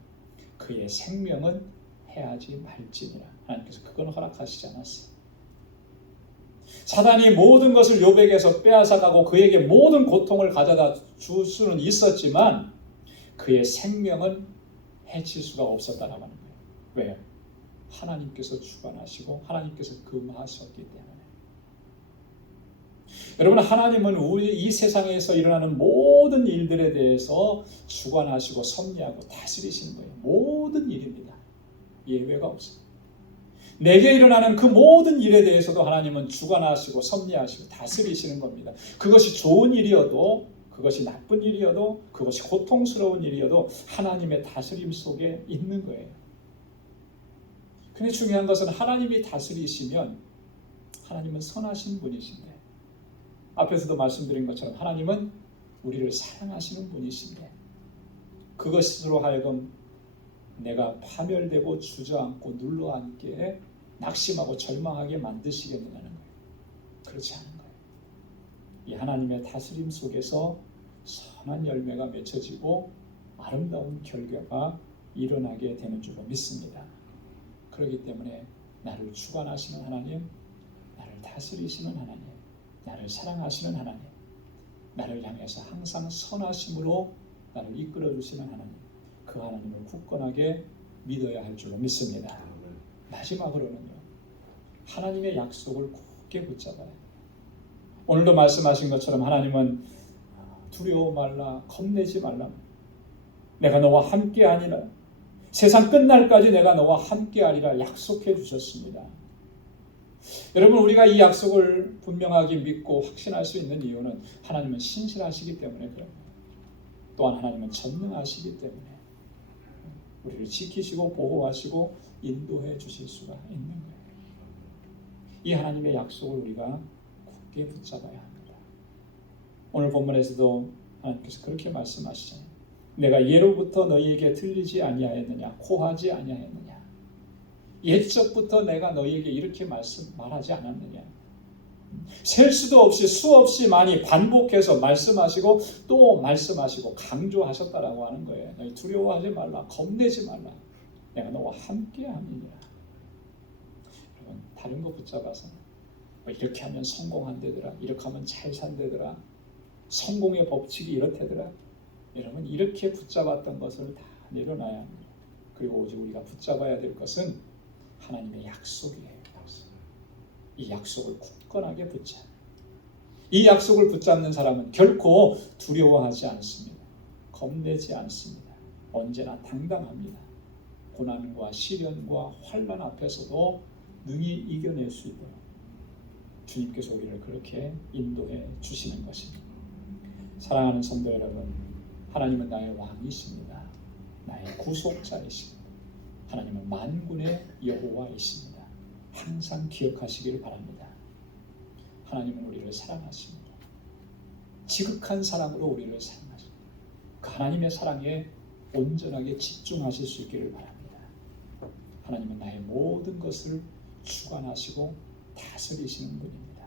그의 생명은 해하지 말지니라. 하나님께서 그건 허락하시지 않았어요. 사단이 모든 것을 욥에게서 빼앗아가고 그에게 모든 고통을 가져다 줄 수는 있었지만 그의 생명은 해칠 수가 없었다라고 하는 거예요. 왜요? 하나님께서 주관하시고 하나님께서 금하셨기 때문에. 여러분, 하나님은 우리 이 세상에서 일어나는 모든 일들에 대해서 주관하시고 섭리하고 다스리시는 거예요. 모든 일입니다. 예외가 없어요. 내게 일어나는 그 모든 일에 대해서도 하나님은 주관하시고 섭리하시고 다스리시는 겁니다. 그것이 좋은 일이어도, 그것이 나쁜 일이어도, 그것이 고통스러운 일이어도 하나님의 다스림 속에 있는 거예요. 근데 중요한 것은 하나님이 다스리시면 하나님은 선하신 분이신데, 앞에서도 말씀드린 것처럼 하나님은 우리를 사랑하시는 분이신데, 그것으로 하여금 내가 파멸되고 주저앉고 눌러앉게 낙심하고 절망하게 만드시겠느냐는 거예요. 그렇지 않은 거예요. 이 하나님의 다스림 속에서 선한 열매가 맺혀지고 아름다운 결과가 일어나게 되는 줄로 믿습니다. 그렇기 때문에 나를 주관하시는 하나님, 나를 다스리시는 하나님, 나를 사랑하시는 하나님, 나를 향해서 항상 선하심으로 나를 이끌어주시는 하나님, 그 하나님을 굳건하게 믿어야 할 줄로 믿습니다. 마지막으로는요, 하나님의 약속을 굳게 붙잡아야 해요. 오늘도 말씀하신 것처럼 하나님은 두려워 말라, 겁내지 말라, 내가 너와 함께 아니라 세상 끝날까지 내가 너와 함께 하리라 약속해 주셨습니다. 여러분, 우리가 이 약속을 분명하게 믿고 확신할 수 있는 이유는 하나님은 신실하시기 때문에 그런 거예요. 또한 하나님은 전능하시기 때문에 우리를 지키시고 보호하시고 인도해 주실 수가 있는 거예요. 이 하나님의 약속을 우리가 굳게 붙잡아야 합니다. 오늘 본문에서도 하나님께서 그렇게 말씀하시잖아요. 내가 예로부터 너희에게 들리지 아니하였느냐, 고하지 아니하였느냐, 옛적부터 내가 너희에게 이렇게 말하지 않았느냐. 셀 수도 없이 수없이 많이 반복해서 말씀하시고 또 말씀하시고 강조하셨다라고 하는 거예요. 너희 두려워하지 말라, 겁내지 말라, 내가 너와 함께 함이니라. 여러분, 다른 거 붙잡아서 이렇게 하면 성공한대더라, 이렇게 하면 잘 산대더라, 성공의 법칙이 이렇대더라. 여러분, 이렇게 붙잡았던 것을 다 내려놔야 합니다. 그리고 오직 우리가 붙잡아야 될 것은 하나님의 약속이에요. 약속. 이 약속을 굳건하게 붙잡아. 이 약속을 붙잡는 사람은 결코 두려워하지 않습니다. 겁내지 않습니다. 언제나 당당합니다. 고난과 시련과 환난 앞에서도 능히 이겨낼 수 있도록 주님께서 우리를 그렇게 인도해 주시는 것입니다. 사랑하는 성도 여러분, 하나님은 나의 왕이십니다. 나의 구속자이십니다. 하나님은 만군의 여호와이십니다. 항상 기억하시기를 바랍니다. 하나님은 우리를 사랑하십니다. 지극한 사랑으로 우리를 사랑하십니다. 그 하나님의 사랑에 온전하게 집중하실 수 있기를 바랍니다. 하나님은 나의 모든 것을 주관하시고 다스리시는 분입니다.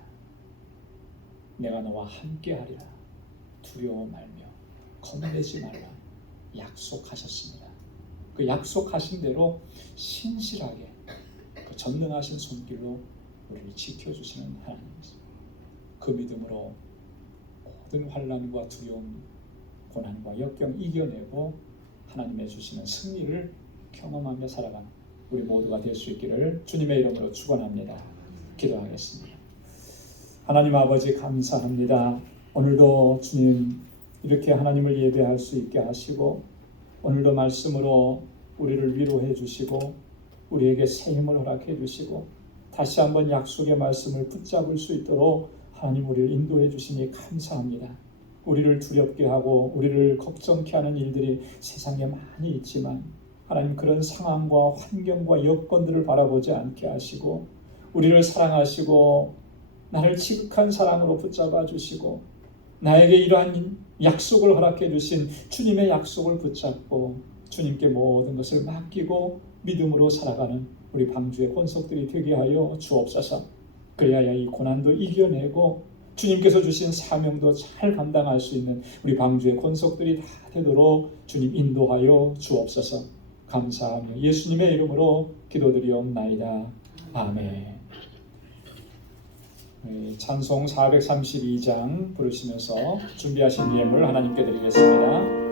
내가 너와 함께 하리라. 두려워 말며 겁내지 말라 약속하셨습니다. 그 약속하신 대로 신실하게 그 전능하신 손길로 우리를 지켜주시는 하나님이십니다. 그 믿음으로 모든 환난과 두려움, 고난과 역경 이겨내고 하나님의 주시는 승리를 경험하며 살아가는 우리 모두가 될 수 있기를 주님의 이름으로 축원합니다. 기도하겠습니다. 하나님 아버지 감사합니다. 오늘도 주님 이렇게 하나님을 예배할 수 있게 하시고 오늘도 말씀으로 우리를 위로해 주시고 우리에게 새 힘을 허락해 주시고 다시 한번 약속의 말씀을 붙잡을 수 있도록 하나님 우리를 인도해 주시니 감사합니다. 우리를 두렵게 하고 우리를 걱정케 하는 일들이 세상에 많이 있지만 하나님 그런 상황과 환경과 여건들을 바라보지 않게 하시고 우리를 사랑하시고 나를 지극한 사랑으로 붙잡아 주시고 나에게 이러한 약속을 허락해 주신 주님의 약속을 붙잡고 주님께 모든 것을 맡기고 믿음으로 살아가는 우리 방주의 권속들이 되게 하여 주옵소서. 그래야 이 고난도 이겨내고 주님께서 주신 사명도 잘 감당할 수 있는 우리 방주의 권속들이 다 되도록 주님 인도하여 주옵소서. 감사하며 예수님의 이름으로 기도드리옵나이다. 아멘. 찬송 432장 부르시면서 준비하신 예물 하나님께 드리겠습니다.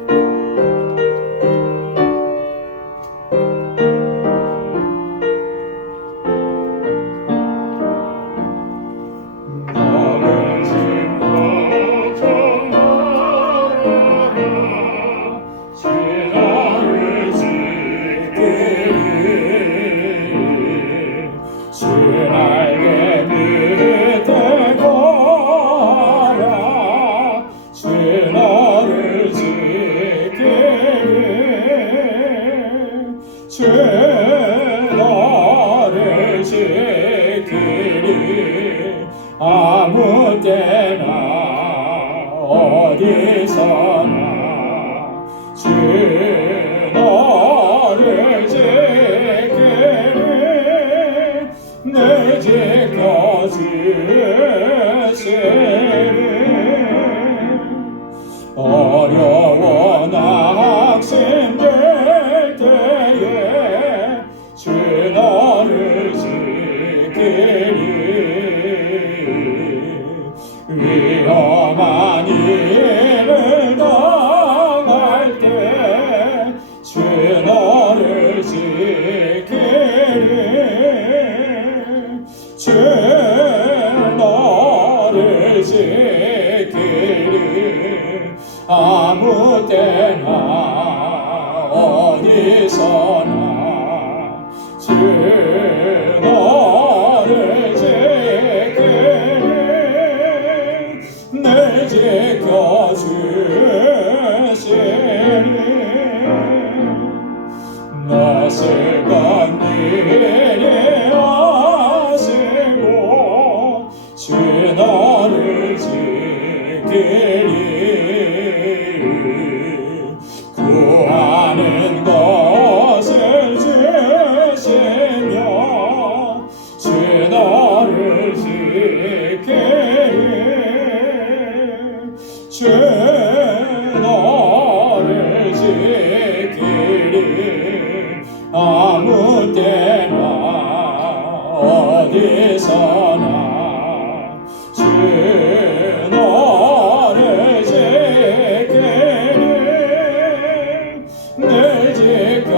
아무 때나 어디서나 주 너를 지키리 늘 지켜주시리 어려워 낙심될 때에 주 너를 지키리 위험한 일을 당할 때 주 너를 지키리 주 너를 지키리 아무 때나 어디서나 주 너를 지키리 늘 지켜주시리 낯을 건일이 하시고 주 너를 지키리 구하는 것을 주시며 주 너를 지키리 주 너를 지키리 아무 때나 어디서나 주 너를 지키리 늘 지켜주시리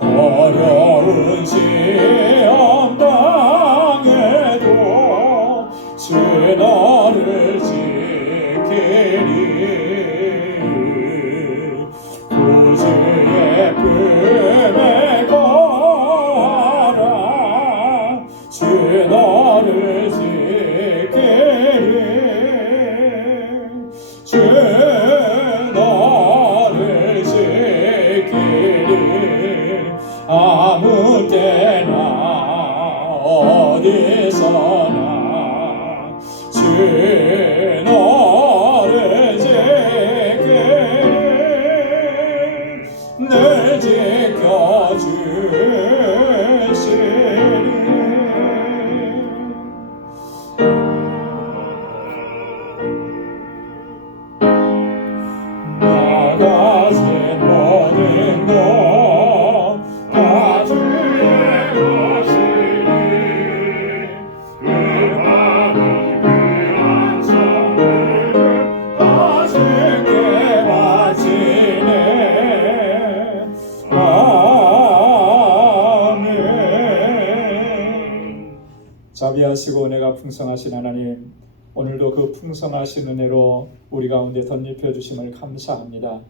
어려운 시험 당해도 주 너를 지키리 구주의 품에 거하라 주 너를 지키리 주 너를 지키리 아무 때나 어디서나 주 너를 지키리 늘 지켜주시리 귀하시고 은혜가 풍성하신 하나님, 오늘도 그 풍성하신 은혜로 우리 가운데 덧입혀 주심을 감사합니다.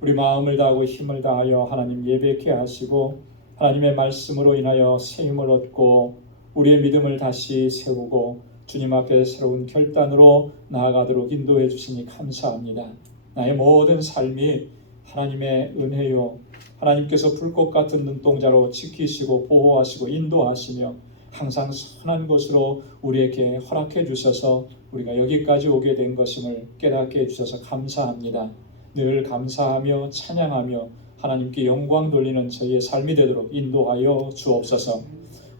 우리 마음을 다하고 힘을 다하여 하나님 예배케 하시고 하나님의 말씀으로 인하여 새 힘을 얻고 우리의 믿음을 다시 세우고 주님 앞에 새로운 결단으로 나아가도록 인도해 주시니 감사합니다. 나의 모든 삶이 하나님의 은혜요, 하나님께서 불꽃 같은 눈동자로 지키시고 보호하시고 인도하시며 항상 선한 것으로 우리에게 허락해 주셔서 우리가 여기까지 오게 된 것임을 깨닫게 해주셔서 감사합니다. 늘 감사하며 찬양하며 하나님께 영광 돌리는 저희의 삶이 되도록 인도하여 주옵소서.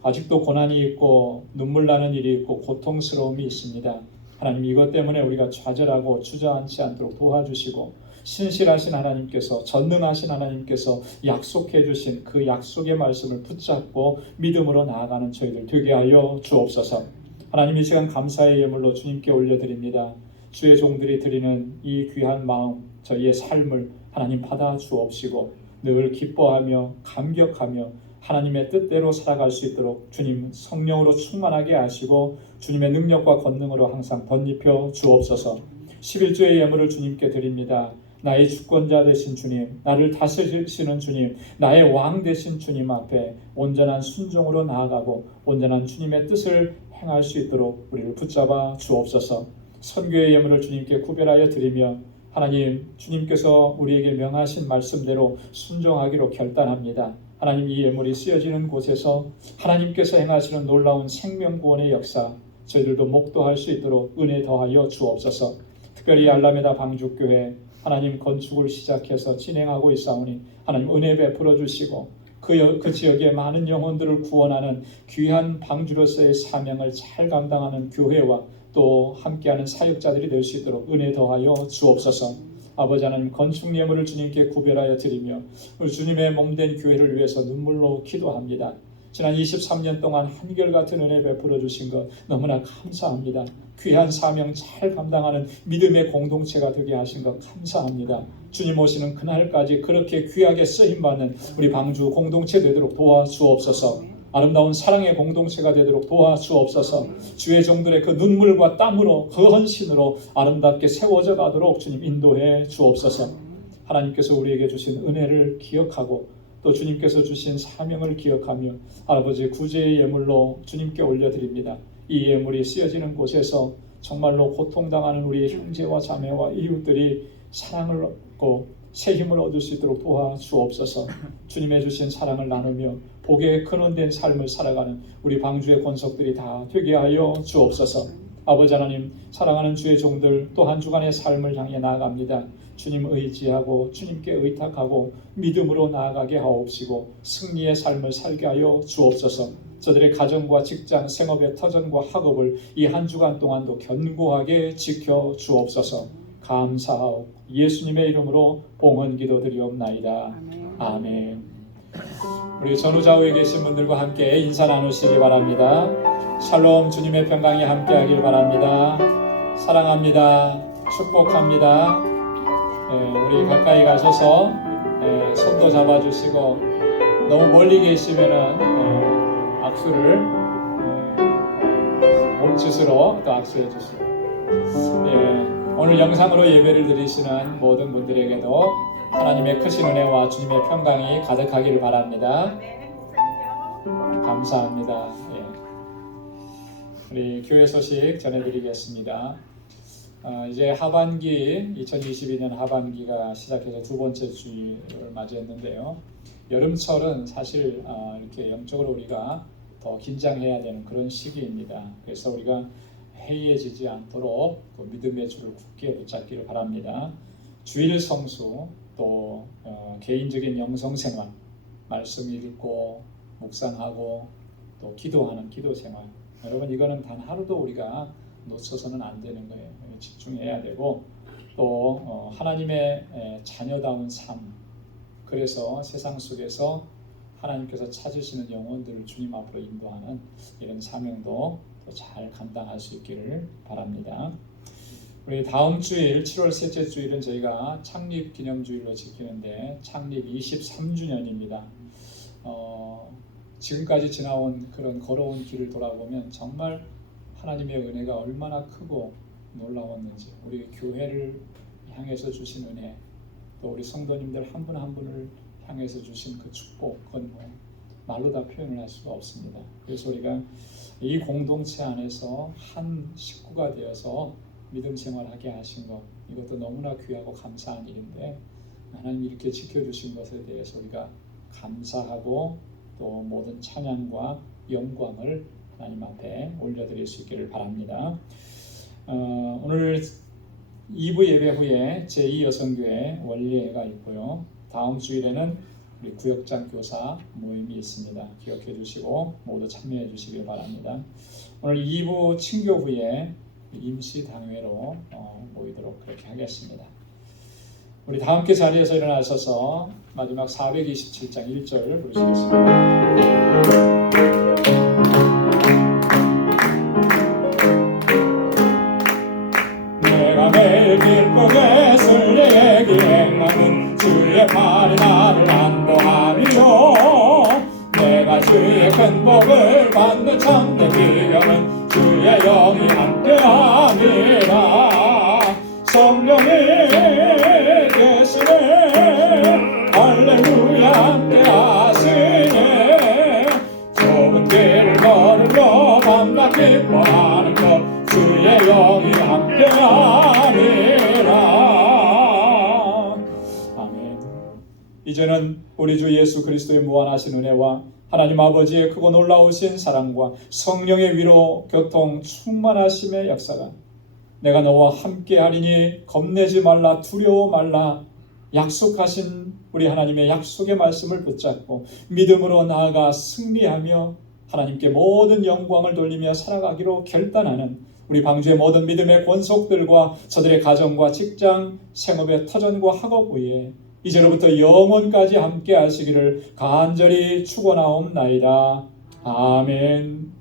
아직도 고난이 있고 눈물 나는 일이 있고 고통스러움이 있습니다. 하나님, 이것 때문에 우리가 좌절하고 주저앉지 않도록 도와주시고 신실하신 하나님께서, 전능하신 하나님께서 약속해 주신 그 약속의 말씀을 붙잡고 믿음으로 나아가는 저희들 되게 하여 주옵소서. 하나님, 이 시간 감사의 예물로 주님께 올려드립니다. 주의 종들이 드리는 이 귀한 마음, 저희의 삶을 하나님 받아 주옵시고 늘 기뻐하며 감격하며 하나님의 뜻대로 살아갈 수 있도록 주님 성령으로 충만하게 하시고 주님의 능력과 권능으로 항상 덧입혀 주옵소서. 11조의 예물을 주님께 드립니다. 나의 주권자 되신 주님, 나를 다스리시는 주님, 나의 왕 되신 주님 앞에 온전한 순종으로 나아가고 온전한 주님의 뜻을 행할 수 있도록 우리를 붙잡아 주옵소서. 선교의 예물을 주님께 구별하여 드리며 하나님, 주님께서 우리에게 명하신 말씀대로 순종하기로 결단합니다. 하나님, 이 예물이 쓰여지는 곳에서 하나님께서 행하시는 놀라운 생명구원의 역사 저희들도 목도할 수 있도록 은혜 더하여 주옵소서. 특별히 알라메다 방주교회 하나님 건축을 시작해서 진행하고 있사오니 하나님 은혜 베풀어 주시고 그 지역의 많은 영혼들을 구원하는 귀한 방주로서의 사명을 잘 감당하는 교회와 또 함께하는 사역자들이 될 수 있도록 은혜 더하여 주옵소서. 아버지 하나님, 건축 예물을 주님께 구별하여 드리며 우리 주님의 몸된 교회를 위해서 눈물로 기도합니다. 지난 23년 동안 한결같은 은혜 베풀어 주신 것 너무나 감사합니다. 귀한 사명 잘 감당하는 믿음의 공동체가 되게 하신 것 감사합니다. 주님 오시는 그날까지 그렇게 귀하게 쓰임받는 우리 방주 공동체 되도록 도와주옵소서. 아름다운 사랑의 공동체가 되도록 도와주옵소서. 주의 종들의 그 눈물과 땀으로 그 헌신으로 아름답게 세워져 가도록 주님 인도해 주옵소서. 하나님께서 우리에게 주신 은혜를 기억하고 또 주님께서 주신 사명을 기억하며 아버지 구제의 예물로 주님께 올려드립니다. 이 예물이 쓰여지는 곳에서 정말로 고통당하는 우리의 형제와 자매와 이웃들이 사랑을 얻고 새 힘을 얻을 수 있도록 도와주옵소서. 주님의 주신 사랑을 나누며 복의 근원된 삶을 살아가는 우리 방주의 권속들이 다 되게 하여 주옵소서. 아버지 하나님, 사랑하는 주의 종들 또 한 주간의 삶을 향해 나아갑니다. 주님 의지하고 주님께 의탁하고 믿음으로 나아가게 하옵시고 승리의 삶을 살게 하여 주옵소서. 저들의 가정과 직장, 생업의 터전과 학업을 이 한 주간 동안도 견고하게 지켜 주옵소서. 감사하오 예수님의 이름으로 봉헌 기도드리옵나이다. 아멘. 우리 전후좌우에 계신 분들과 함께 인사 나누시기 바랍니다. 샬롬, 주님의 평강이 함께하길 바랍니다. 사랑합니다. 축복합니다. 우리 가까이 가셔서 손도 잡아주시고 너무 멀리 계시면은 악수를 몸짓으로 또 악수해 주시고 오늘 영상으로 예배를 드리시는 모든 분들에게도 하나님의 크신 은혜와 주님의 평강이 가득하기를 바랍니다. 감사합니다. 우리 교회 소식 전해드리겠습니다. 이제 하반기 2022년 하반기가 시작해서 두 번째 주를 맞이했는데요. 여름철은 사실 이렇게 영적으로 우리가 더 긴장해야 되는 그런 시기입니다. 그래서 우리가 해이해지지 않도록 그 믿음의 줄을 굳게 붙잡기를 바랍니다. 주일 성수 또 개인적인 영성생활, 말씀 읽고 묵상하고 또 기도하는 기도생활, 여러분 이거는 단 하루도 우리가 놓쳐서는 안 되는 거예요. 집중해야 되고 또 하나님의 자녀다운 삶, 그래서 세상 속에서 하나님께서 찾으시는 영혼들을 주님 앞으로 인도하는 이런 사명도 잘 감당할 수 있기를 바랍니다. 우리 다음 주일 7월 셋째 주일은 저희가 창립 기념주일로 지키는데 창립 23주년입니다. 지금까지 지나온 그런 걸어온 길을 돌아보면 정말 하나님의 은혜가 얼마나 크고 놀라웠는지, 우리 교회를 향해서 주신 은혜, 또 우리 성도님들 한 분 한 분을 향해서 주신 그 축복, 그건 뭐 말로 다 표현을 할 수가 없습니다. 그래서 우리가 이 공동체 안에서 한 식구가 되어서 믿음 생활하게 하신 것, 이것도 너무나 귀하고 감사한 일인데, 하나님 이렇게 지켜주신 것에 대해서 우리가 감사하고 또 모든 찬양과 영광을 하나님 앞에 올려드릴 수 있기를 바랍니다. 오늘 2부 예배 후에 제2여성교회 원리회가 있고요. 다음 주일에는 우리 구역장 교사 모임이 있습니다. 기억해 주시고 모두 참여해 주시길 바랍니다. 오늘 2부 친교 후에 임시 당회로 모이도록 그렇게 하겠습니다. 우리 다 함께 자리에서 일어나셔서 마지막 427장 1절 부르시겠습니다. 내가 매일 기쁘게 술리에 기행하는 주의 팔이 나를 안보하리요. 내가 주의 큰 복을 받는 참된 기경은 주의 영이 함께함이라. 성령이 계시네 할렐루야 함께하시네. 좁은 길을 걸으며 밤낮 기뻐하는 것 주의 영이 함께함이라. 아멘. 이제는 우리 주 예수 그리스도의 무한하신 은혜와 하나님 아버지의 크고 놀라우신 사랑과 성령의 위로 교통 충만하심의 역사가 내가 너와 함께 하리니 겁내지 말라 두려워 말라 약속하신 우리 하나님의 약속의 말씀을 붙잡고 믿음으로 나아가 승리하며 하나님께 모든 영광을 돌리며 살아가기로 결단하는 우리 방주의 모든 믿음의 권속들과 저들의 가정과 직장, 생업의 터전과 학업 위에 이제로부터 영원까지 함께 하시기를 간절히 축원하옵나이다. 아멘.